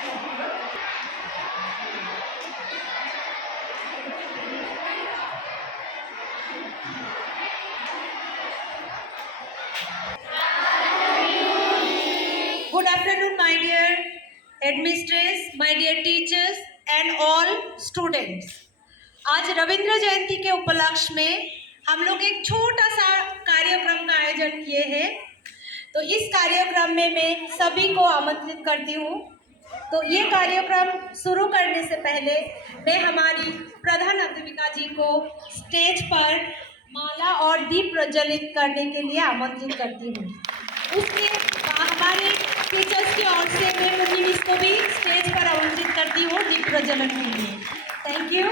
Good afternoon, my dear headmistress, my dear teachers and all students. आज रविंद्र जयंती के उपलक्ष्य में हम लोग एक छोटा सा कार्यक्रम का आयोजन किए हैं। तो इस कार्यक्रम में मैं सभी को आमंत्रित करती हूँ। तो ये कार्यक्रम शुरू करने से पहले मैं हमारी प्रधान अध्यापिका जी को स्टेज पर माला और दीप प्रज्वलित करने के लिए आमंत्रित करती हूँ। उसके हमारे टीचर्स की ओर से मैं मुन्नी मिस को भी स्टेज पर आमंत्रित करती हूँ दीप प्रज्वलन के लिए। Thank you.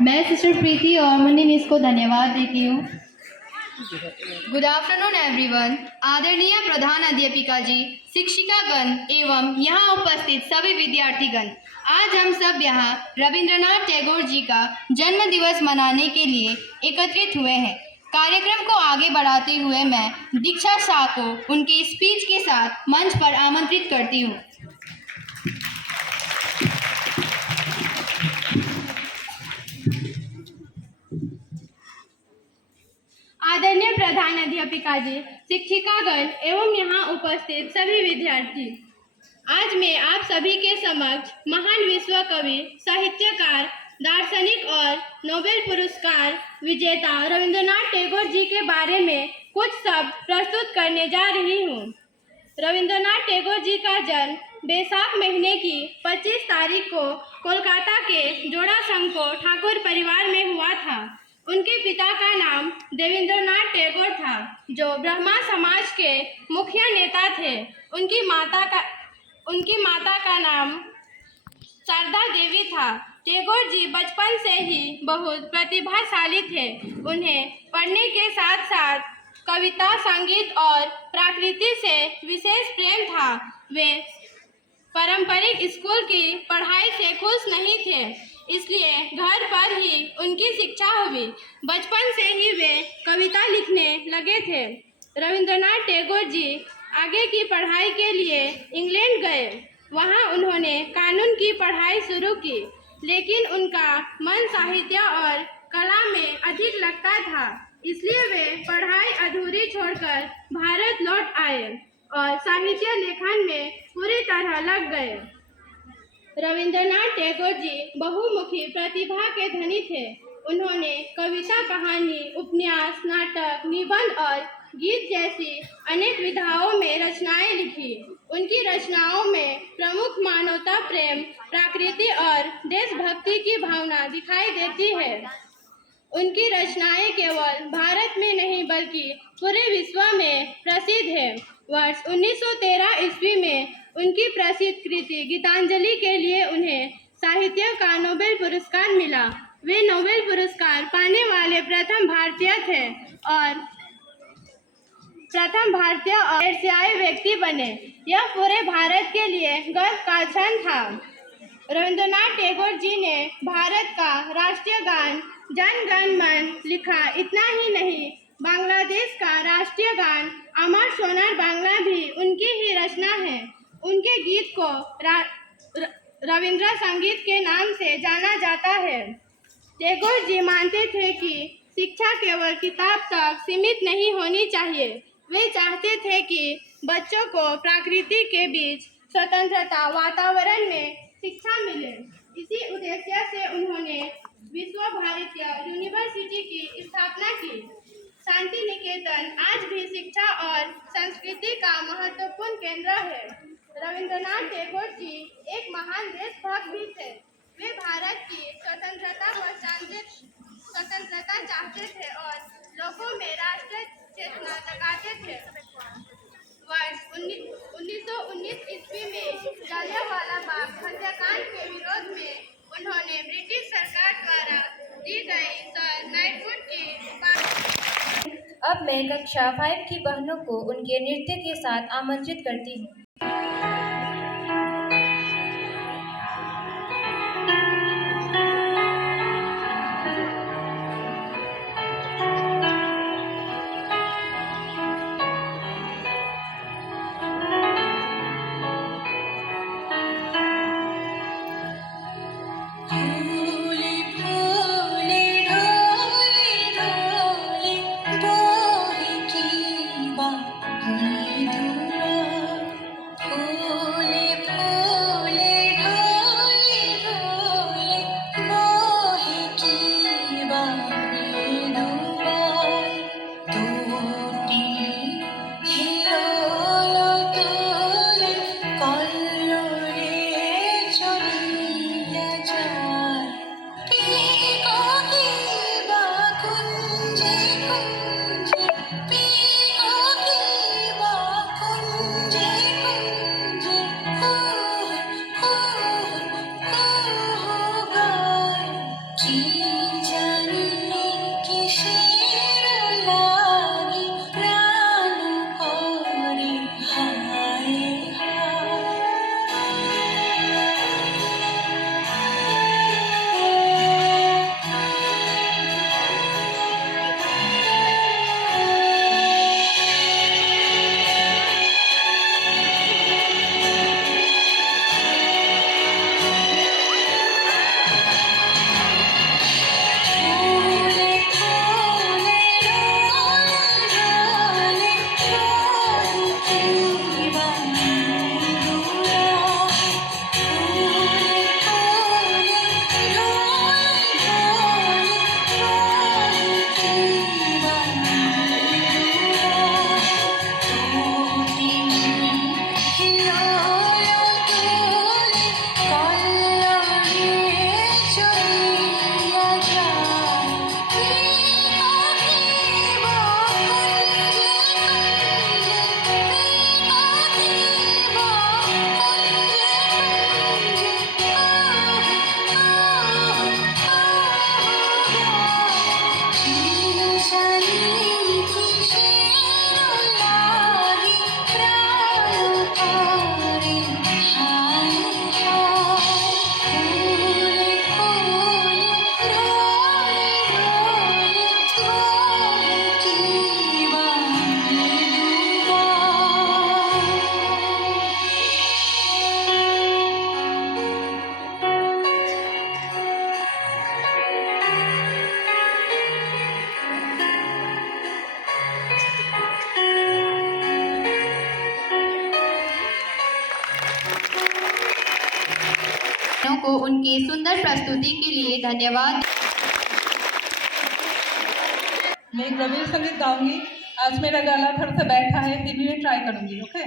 मैं सिस्टर प्रीति और मुन्नी मिस को धन्यवाद देती हूँ। Good afternoon everyone. आदरणीय प्रधान अध्यापिका जी, शिक्षिकागण एवं यहाँ उपस्थित सभी विद्यार्थीगण, आज हम सब यहाँ रविंद्रनाथ टैगोर जी का जन्म दिवस मनाने के लिए एकत्रित हुए हैं। कार्यक्रम को आगे बढ़ाते हुए मैं दीक्षा शाह को उनके स्पीच के साथ मंच पर आमंत्रित करती हूँ। आदरणीय प्रधान अध्यापिका जी, शिक्षिकागण एवं यहाँ उपस्थित सभी विद्यार्थी, आज मैं आप सभी के समक्ष महान विश्व कवि, साहित्यकार, दार्शनिक और नोबेल पुरस्कार विजेता रविंद्रनाथ टैगोर जी के बारे में कुछ शब्द प्रस्तुत करने जा रही हूँ। रविंद्रनाथ टैगोर जी का जन्म बैसाख महीने की 25 तारीख को कोलकाता के जोड़ा शंकर ठाकुर परिवार में हुआ था। उनके पिता का नाम देवेंद्रनाथ टैगोर था, जो ब्राह्मण समाज के मुखिया नेता थे। उनकी माता का नाम शारदा देवी था। टैगोर जी बचपन से ही बहुत प्रतिभाशाली थे। उन्हें पढ़ने के साथ साथ कविता, संगीत और प्रकृति से विशेष प्रेम था। वे पारंपरिक स्कूल की पढ़ाई से खुश नहीं थे, इसलिए घर पर ही उनकी शिक्षा हुई। बचपन से ही वे कविता लिखने लगे थे। रविंद्रनाथ टैगोर जी आगे की पढ़ाई के लिए इंग्लैंड गए। वहां उन्होंने कानून की पढ़ाई शुरू की, लेकिन उनका मन साहित्य और कला में अधिक लगता था, इसलिए वे पढ़ाई अधूरी छोड़कर भारत लौट आए और साहित्य लेखन में पूरी तरह लग गए। रविंद्रनाथ टैगोर जी बहुमुखी प्रतिभा के धनी थे। उन्होंने कविता, कहानी, उपन्यास, नाटक, निबंध और गीत जैसी अनेक विधाओं में रचनाएं लिखी। उनकी रचनाओं में प्रमुख मानवता प्रेम, प्रकृति और देशभक्ति की भावना दिखाई देती है। उनकी रचनाएं केवल भारत में नहीं बल्कि पूरे विश्व में प्रसिद्ध है। वर्ष 1913 ईस्वी में उनकी प्रसिद्ध कृति गीतांजलि के लिए उन्हें साहित्य का नोबेल पुरस्कार मिला। वे नोबेल पुरस्कार पाने वाले प्रथम भारतीय थे और एशियाई व्यक्ति बने। यह पूरे भारत के लिए गर्व का क्षण था। रविंद्रनाथ टैगोर जी ने भारत का राष्ट्रीय गान जन गण मन लिखा। इतना ही नहीं, बांग्लादेश का राष्ट्रीय गान अमर सोनार बांग्ला भी उनकी ही रचना है। उनके गीत को रविंद्र संगीत के नाम से जाना जाता है। टैगोर जी मानते थे कि शिक्षा केवल किताब तक सीमित नहीं होनी चाहिए। वे चाहते थे कि बच्चों को प्रकृति के बीच स्वतंत्रता वातावरण में शिक्षा मिले। इसी उद्देश्य से उन्होंने विश्व भारती यूनिवर्सिटी की स्थापना की। शांति निकेतन आज भी शिक्षा और संस्कृति का महत्वपूर्ण केंद्र है। रविंद्रनाथ टैगोर जी एक महान देशभक्त भी थे। वे भारत की स्वतंत्रता चाहते थे और लोगों में राष्ट्र चेतना जगाते थे। वर्ष 1919 ईस्वी में जलियांवाला बाग हत्याकांड के विरोध में उन्होंने ब्रिटिश सरकार द्वारा दी गई सर नाइटहुड की उपाधि। अब मैं कक्षा 5 की बहनों को उनके नृत्य के साथ आमंत्रित करती हूँ। को उनकी सुंदर प्रस्तुति के लिए धन्यवाद। मैं एक रवीन्द्र संगीत गाऊंगी। आज मेरा गला थोड़ा सा बैठा है, फिर भी मैं ट्राई करूंगी। ओके।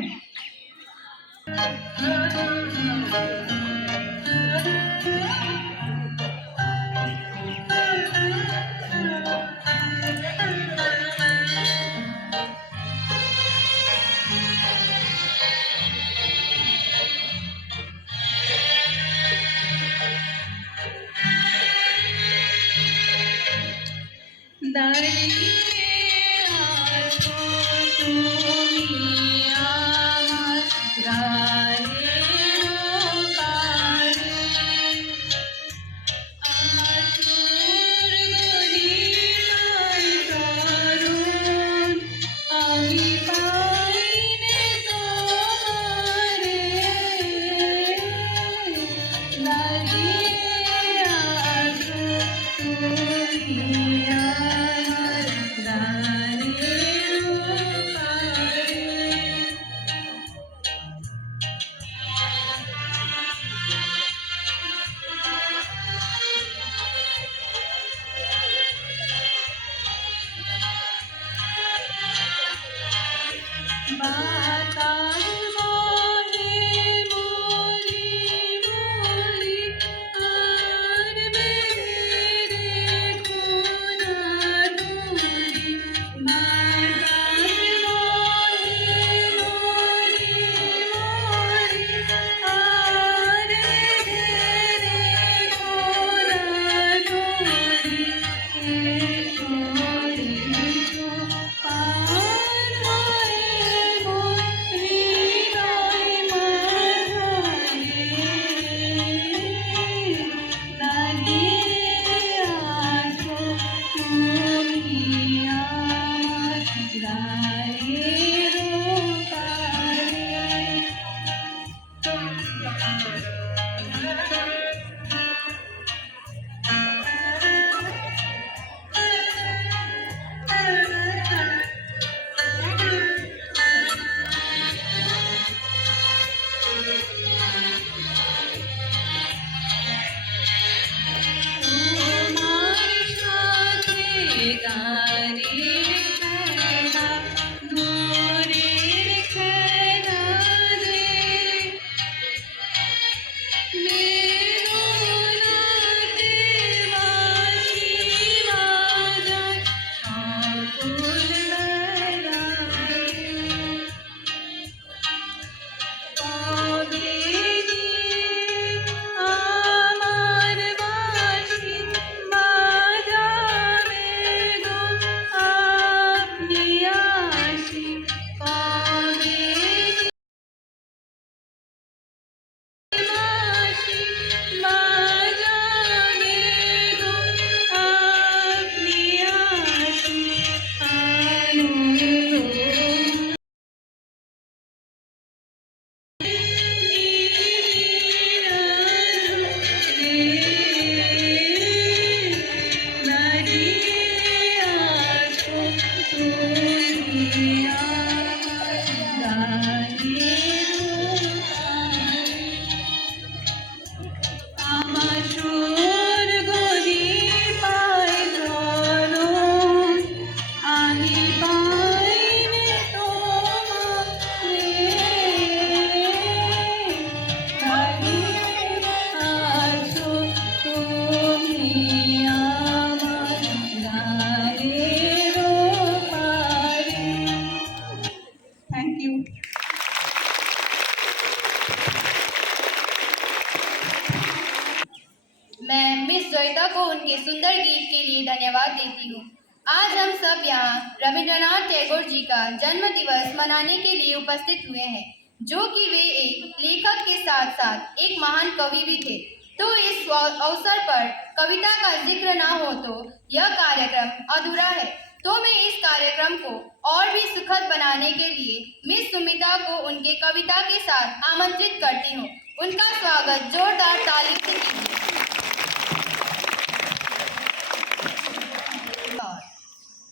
कविता को उनके सुंदर गीत के लिए धन्यवाद देती हूँ। आज हम सब यहाँ रविंद्रनाथ टैगोर जी का जन्म दिवस मनाने के लिए उपस्थित हुए हैं, जो कि वे एक लेखक के साथ साथ एक महान कवि भी थे। तो इस अवसर पर कविता का जिक्र ना हो तो यह कार्यक्रम अधूरा है। तो मैं इस कार्यक्रम को और भी सुखद बनाने के लिए मिस सुमिता को उनके कविता के साथ आमंत्रित करती हूँ। उनका स्वागत जोरदार ताली से कीजिए।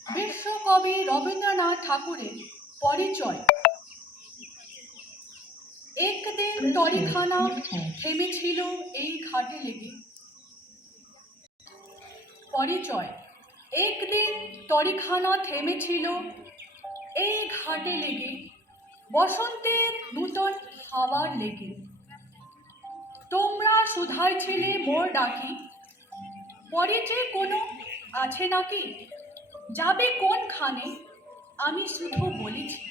বিশ্বকবি রবীন্দ্রনাথ ঠাকুরের পরিচয়। একদিন তরিখানা থেমেছিল এই ঘাটে লেগে। পরিচয়। একদিন তরিখানা থেমেছিল এই ঘাটে লেগে, বসন্তের নূতন হাওয়ার লেগে। তোমরা শুধাইছিলে মোর ডাকি, পরে যে কোনো আছে নাকি? যাবে কোনখানে আমি শুধু বলেছি,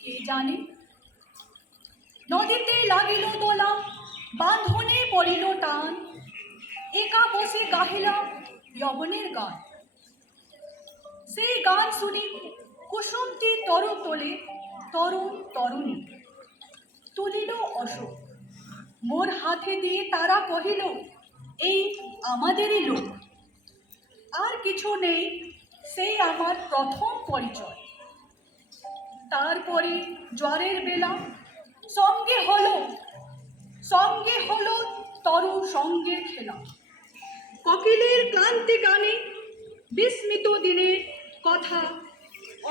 কে জানে। নদীতে লাগিল দোলা, বাঁধনে পড়িল টান, একা বসে গাহিলাম যবনের গান। সেই গান শুনি কুসুমটি তর তোলে তরুণ তরুণী, তুলিল অশোক মোর হাতে দিয়ে। তারা কহিল, এই আমাদেরই লোক। আর কিছু নেই, সেই আমার প্রথম পরিচয়। তারপরে জ্বরের বেলা সঙ্গে হলো তরু সঙ্গের খেলা। কোকিলের ক্লান্তি গানে বিস্মিত দিনের কথা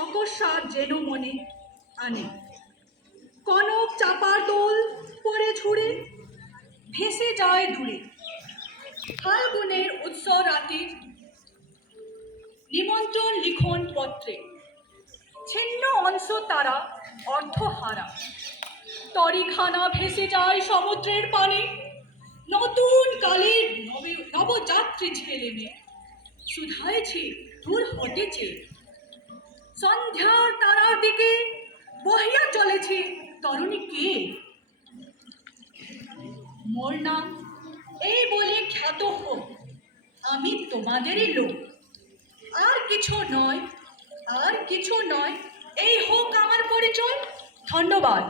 অকস্মাৎ যেন মনে আনে। কনক চাপার দোল পরে ছুড়ে ভেসে যায় দূরে। ফাল্গুনের উৎসব রাতে নিমন্ত্রণ লিখন পত্রে ছিন্ন অংশ তারা অর্থহারা। তরিখানা ভেসে যায় সমুদ্রের পানে, নতুন কালের নবযাত্রী ছেলে মেয়ে শুধাইছে দূর হটেছে। সন্ধ্যার তারার দিকে বহিয়া চলেছে তরুণী কে? মোর নাম এই বলে খ্যাত হোক, আমি তোমাদেরই লোক। আর কিছু নয়, এই হোক আমার পরিচয়। ধন্যবাদ।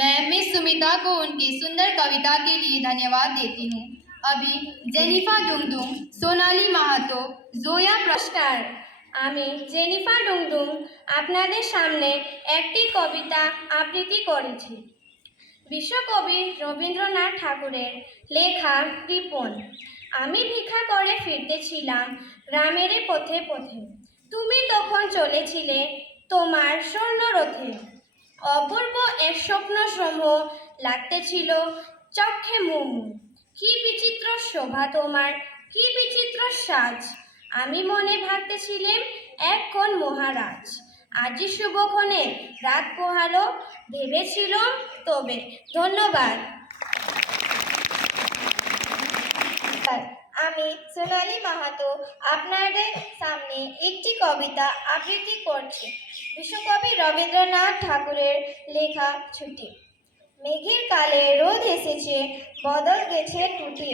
मैं मिस सुमिता को उनकी सुंदर कविता के लिए धन्यवाद देती हूँ। अभी जेनिफा डुंगडुंग, सोनाली माहातो, जोया নমস্কার, আমি জেনিফা ডুংডুং আপনাদের সামনে একটি কবিতা আবৃত্তি করেছি। বিশ্বকবি রবীন্দ্রনাথ ঠাকুরের লেখা কৃপণ। আমি ভিক্ষা করে ফিরতেছিলাম গ্রামের পথে পথে, তুমি তখন চলেছিলে তোমার স্বর্ণরথে। অপূর্ব এক স্বপ্ন সমূহ লাগতেছিল চক্ষে মোমো। কি বিচিত্র শোভা তোমার, কি বিচিত্র সাজ। আমি মনে ভাবতেছিলাম এক কোন মহারাজ। আজি শুভক্ষণে রাত পোহালো, ভেবেছিলাম তবে। ধন্যবাদ। আমি সোনালি মাহাতো আপনাদের সামনে একটি কবিতা আবৃত্তি করছি। বিশ্বকবি রবীন্দ্রনাথ ঠাকুরের লেখা ছুটি। মেঘের কালে রোদ এসেছে, বদল গেছে টুটি।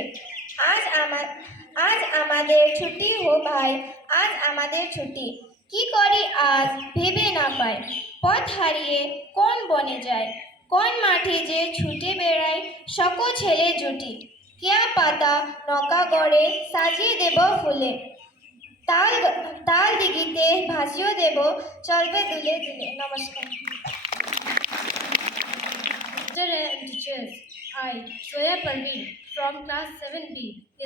আজ আমাদের ছুটি হো ভাই, আজ আমাদের ছুটি। কি করি আজ ভেবে না পাই, পথ হারিয়ে কোন বনে যায়, কোন মাঠে যে ছুটে বেড়ায় সকল ছেলে জুটি। কেয়া পাতা নৌকা গড়ে সাজিয়ে দেব ফুলে, তাল দিঘিতে ভাসিয়ে দেব চলবে দুলে দুলে। নমস্কার। Teachers, I, Soya Parveen, from class 7B,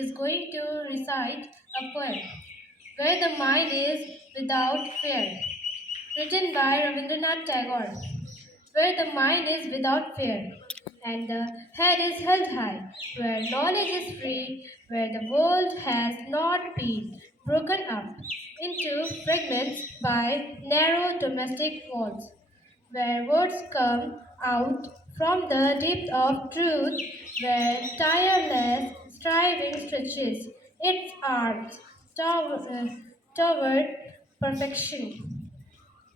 is going to recite a poem, Where the Mind is Without Fear, written by Rabindranath Tagore. Where the mind is without fear, and the head is held high, where knowledge is free, where the world has not been broken up into fragments by narrow domestic walls, where words come out from the depth of truth, where tireless striving stretches its arms toward perfection,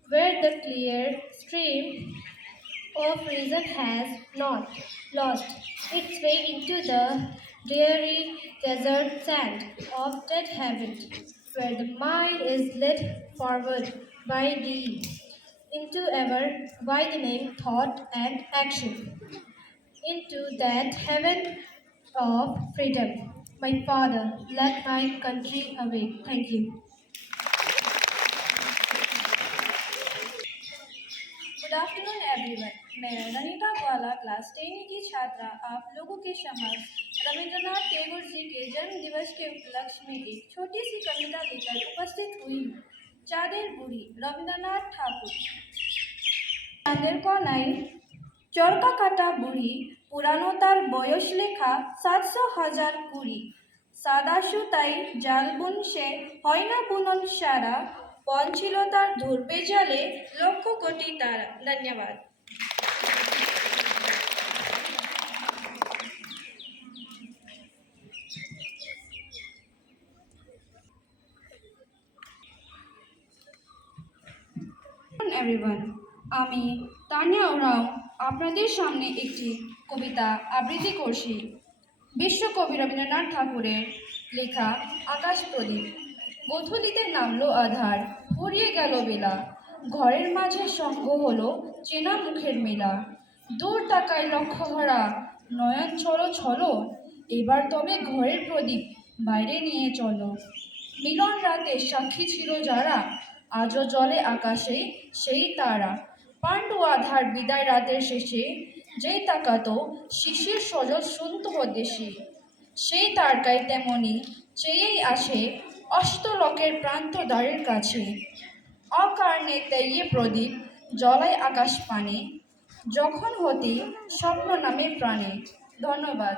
where the clear stream of reason has not lost its way into the dreary desert sand of dead habit, where the mind is led forward by the into ever widening thought and action, into that heaven of freedom. My father led my country away. Thank you. Good afternoon everyone. मैं रनीता ग्वाला class 10 की छात्रा आप लोगों के समक्ष रविंद्रनाथ टैगोर जी के जन्म दिवस के उपलक्ष्य में एक छोटी सी कविता लेकर उपस्थित हुई हूँ। चाँदेर बुढ़ी, रविंद्रनाथ ठाकुर। চাঁদের কোনায় চরকা কাটা বুড়ি, পুরানো তার বয়স লেখা 700,000 কুড়ি। সাদা সুতায় জাল বুনছে হয় না বুনন সারা, পণ ছিল তার ধরবে জালে লক্ষ কোটি তারা। ধন্যবাদ। এভরিওয়ান, আমি তানিয়া ওরাও আপনাদের সামনে একটি কবিতা আবৃত্তি করছি। বিশ্বকবি রবীন্দ্রনাথ ঠাকুরের লেখা আকাশ প্রদীপ। গোধূলিতে নামলো আধার, ফুরিয়ে গেল বেলা, ঘরের মাঝে সঙ্গ হলো চেনা মুখের মেলা। দূর তাকায় লক্ষ্য ভরা নয়ন ছলো ছলো, এবার তবে ঘরের প্রদীপ বাইরে নিয়ে চলো। মিলন রাতে সাক্ষী ছিল যারা, আজও জলে আকাশে সেই তারা। পাণ্ডু আধার বিদায় রাতের শেষে, যেই তাকাতো শিশির সজল শুনত দেশে। সেই তারকায় তেমনি চেয়েই আসে অষ্টলকের প্রান্ত দ্বারের কাছে। অকারণে তেইয়ে প্রদীপ জ্বলায় আকাশ পানে, যখন হতে স্বপ্ন নামে প্রাণে। ধন্যবাদ।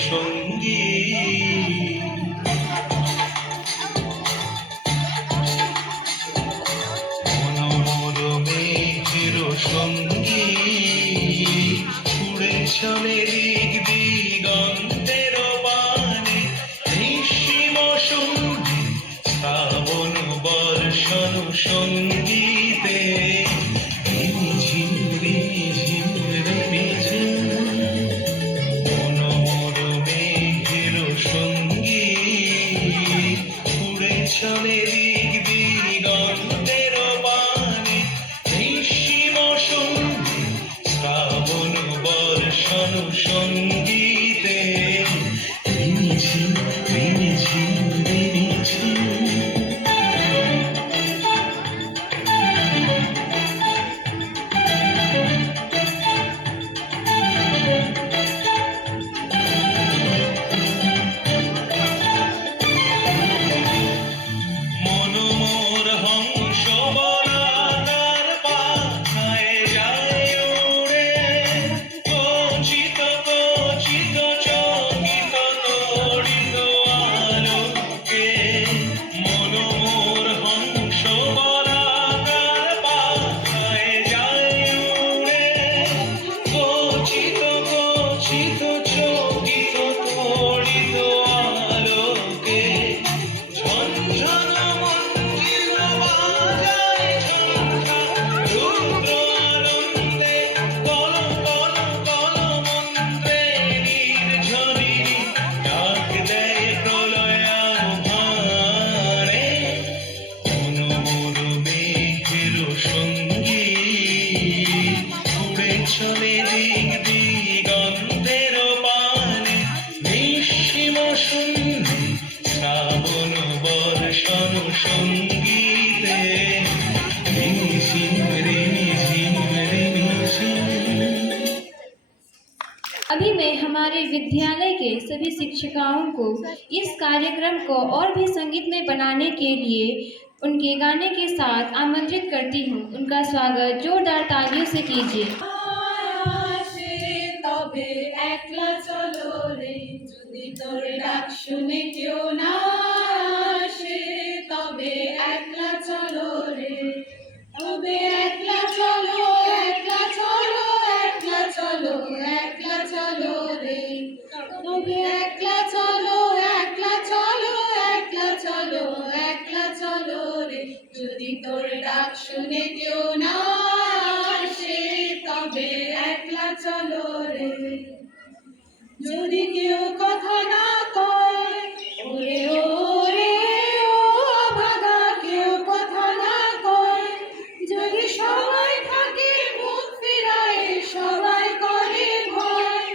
সঙ্গী মনোমর মেঘের সঙ্গী ছুড়ে চলে দিক দিগন্তের বাণে নিঃসীম সঙ্গী শ্রাবণ বর্ষণ সঙ্গীতে রিমিঝিম রিমিঝিম রিমিঝিম মনোমর মেঘের সঙ্গী ছুড়ে চলে দিক দিগন্তের বাণে নিঃসীম সঙ্গী শ্রাবণ বর্ষণ সঙ্গীতে রিমিঝিম রিমিঝিম রিমিঝিম মনোমর হংস বলাকার পাখায় যায় উড়ে কচিত কচিত চকিত তড়িত আলোকে মনোমর হংস বলাকার পাখায় যায় উড়ে কচিত কচিত চকিত তড়িত আলোকে ঝনঝন মঞ্জিল বাজায় ঝনঝন রুদ্র আনন্দে কল কল কল মন্ত্রে নির্ঝরিণী ডাক দেয় প্রলয়াভারে মনোমর মেঘের সঙ্গী উড়ে চলে দিক দিগন্তের পানে নিঃসীম সন্ধি শ্রাবণ বর্ষণ সঙ্গীতে রিমিঝিম রিমিঝিম রিমিঝিম अभी मैं हमारे विद्यालय के सभी शिक्षिकाओं को इस कार्यक्रम को और भी संगीतमय बनाने के लिए उनके गाने के साथ आमंत्रित करती हूँ। उनका स्वागत जोरदार तालियों से कीजिए। আসে তবে একলা চলো রে যদি তোর ডাক শুনে কেউ না আসে তবে একলা চলো রে তবে একলা চলো একলা চলো একলা চলো একলা চলো রে তবে একলা চলো একলা চলো একলা চলো একলা চলো রে যদি তোর ডাক শুনে কেউ না আসে তবে একলা চলো রে যদি কেউ কথা না কয় ওরে ওরে ও ভাগা কেউ কথা না কয় যদি সবাই থাকে মুখ ফিরায় সবাই করে ভয়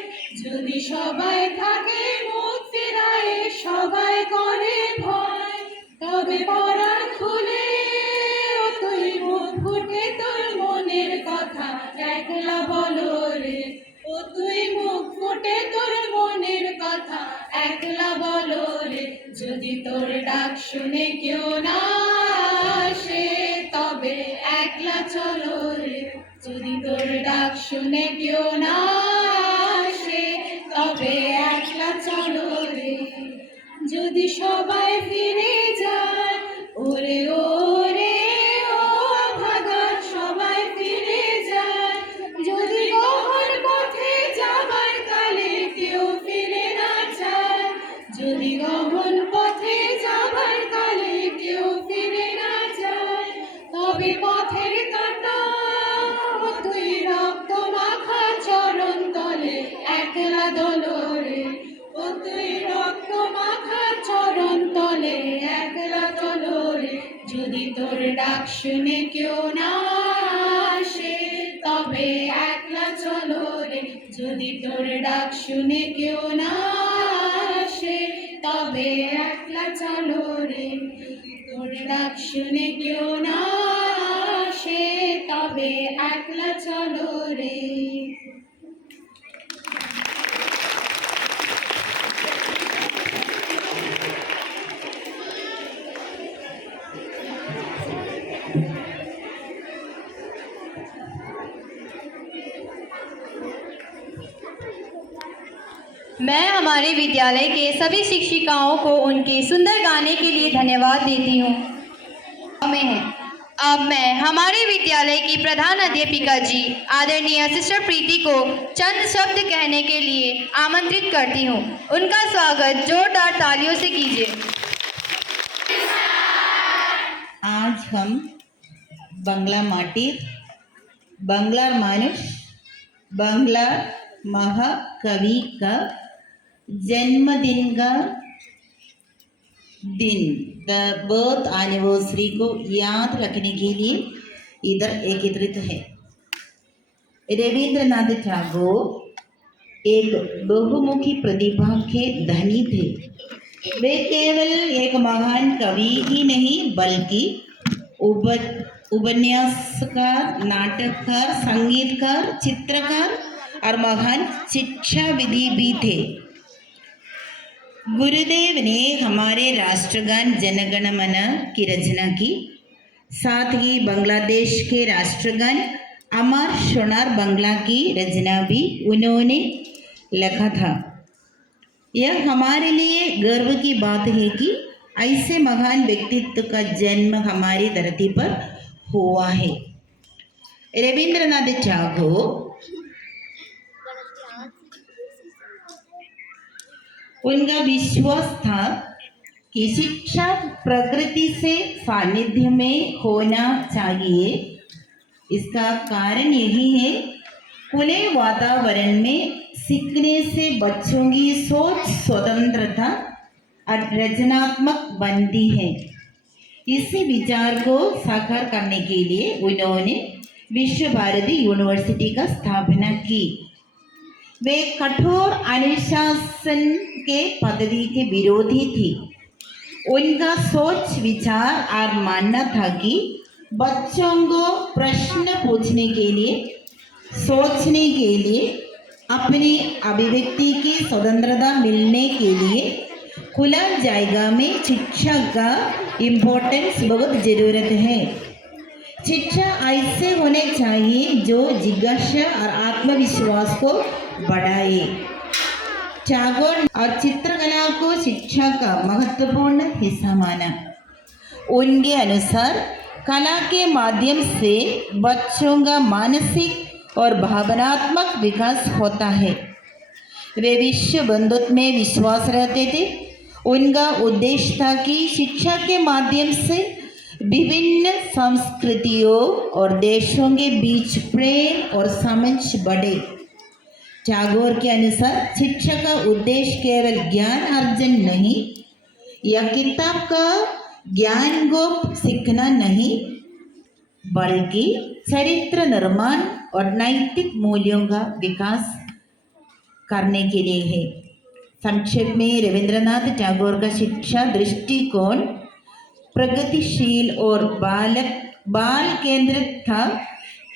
যদি সবাই থাকে মুখ ফিরায় সবাই করে ভয় তবে পরাণ খুলে ও তুই মুখ ফুটে তোর মনের কথা একলা বলো রে ও তুই মুখ ফুটে তোর মনের কথা একলা বলো রে যদি তোর ডাক শুনে কেউ না আসে তবে একলা চলো রে যদি তোর ডাক শুনে কেউ না আসে তবে একলা চলো রে যদি সবাই ফিরে যায় ওরে ওরে ও ভাগা সবাই ফিরে যায় যদি গহন পথে যাবার কালে কেউ ফিরে না যায় যদি গহন পথে যাবার কালে কেউ ফিরে না যায় তবে পথের কাঁটা ও তুই রক্ত মাখা চরণ তলে একলা দোলরে ও তুই রক্ত মাখা চরণ তলে একলা দোলরে যদি তোর ডাক শুনে কেউ না আসে তবে একলা চলো রে যদি তোর ডাক শুনে কেউ না আসে তবে একলা চলো রে তোর ডাক শুনে কেউ না আসে তবে একলা চলো রে मैं हमारे विद्यालय के सभी शिक्षिकाओं को उनके सुंदर गाने के लिए धन्यवाद देती हूँ। अब मैं हमारे विद्यालय की प्रधान अध्यापिका जी आदरणीय सिस्टर प्रीति को चंद शब्द कहने के लिए आमंत्रित करती हूँ। उनका स्वागत जोरदार तालियों से कीजिए। आज हम बांग्ला माटी, बांग्ला मानुष, बांग्ला महाकवि का जन्मदिन का दिन, द बर्थ एनिवर्सरी को याद रखने के लिए इधर एकत्रित है। रविंद्रनाथ टैगोर एक बहुमुखी प्रतिभा के धनी थे। वे केवल एक महान कवि ही नहीं बल्कि उपन्यासकार, नाटककार, संगीतकार, चित्रकार और महान शिक्षाविदी भी थे। गुरुदेव ने हमारे राष्ट्रगान जनगण मन की रचना की, साथ ही बांग्लादेश के राष्ट्रगान अमर शोनार बांग्ला की रचना भी उन्होंने लिखा था। यह हमारे लिए गर्व की बात है कि ऐसे महान व्यक्तित्व का जन्म हमारी धरती पर हुआ है। रविंद्रनाथ टैगोर उनका विश्वास था कि शिक्षा प्रकृति से सानिध्य में होना चाहिए। इसका कारण यही है, खुले वातावरण में सीखने से बच्चों की सोच स्वतंत्रता और रचनात्मक बनती है। इसी विचार को साकार करने के लिए उन्होंने विश्व भारती यूनिवर्सिटी का स्थापना की। वे कठोर अनुशासन के पद्धति के विरोधी थी। उनका सोच विचार और मानना था कि बच्चों को प्रश्न पूछने के लिए, सोचने के लिए, अपनी अभिव्यक्ति की स्वतंत्रता मिलने के लिए खुला जगह में शिक्षा का इम्पोर्टेंस बहुत ज़रूरत है। शिक्षा ऐसे होने चाहिए जो जिज्ञासा और आत्मविश्वास को बढ़ाए। टैगोर और चित्रकला को शिक्षा का महत्वपूर्ण हिस्सा माना। उनके अनुसार कला के माध्यम से बच्चों का मानसिक और भावनात्मक विकास होता है। वे विश्व बंधुत्व में विश्वास रखते थे। उनका उद्देश्य था कि शिक्षा के माध्यम से विभिन्न संस्कृतियों और देशों के बीच प्रेम और समझ बढ़े। टैगोर के अनुसार शिक्षा का उद्देश्य केवल ज्ञान अर्जन नहीं, या किताब का ज्ञान को सीखना नहीं, बल्कि चरित्र निर्माण और नैतिक मूल्यों का विकास करने के लिए है। संक्षेप में रविंद्रनाथ टैगोर का शिक्षा दृष्टिकोण प्रगतिशील और बाल केंद्रित था।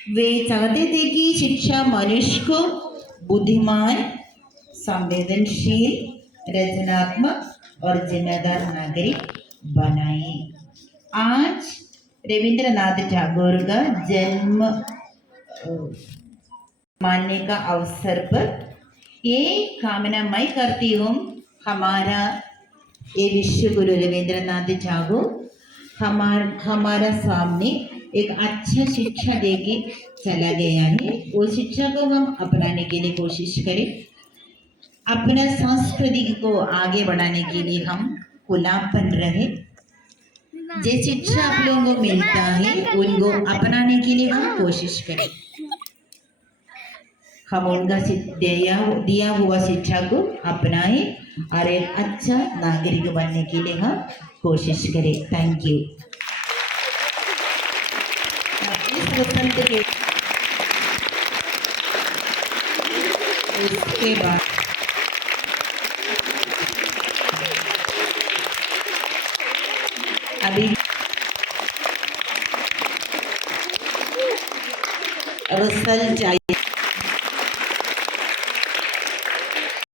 वे चाहते थे कि शिक्षा मनुष्य को बुद्धिमान, संवेदनशील, रचनात्मक और जिम्मेदार नागरिक बनाए। आज रविंद्रनाथ टैगोर का जन्म मानने का अवसर पर ये कामना मैं करती हूँ, हमारा ये विश्व गुरु रविंद्रनाथ टैगोर हमारा सामने एक अच्छा शिक्षा दे के चला गया है। वो शिक्षा को हम अपनाने के लिए कोशिश करें। अपना संस्कृति को आगे बढ़ाने के लिए हम खुलापन रहे। जो शिक्षा आप लोगों को मिलता है उनको अपनाने के लिए हम कोशिश करें। हम उनका दिया हुआ शिक्षा को अपनाएं और एक अच्छा नागरिक बनने के लिए हम कोशिश करें। Thank you. इस वसंत के उसके बाद अभी रसल चाहिए।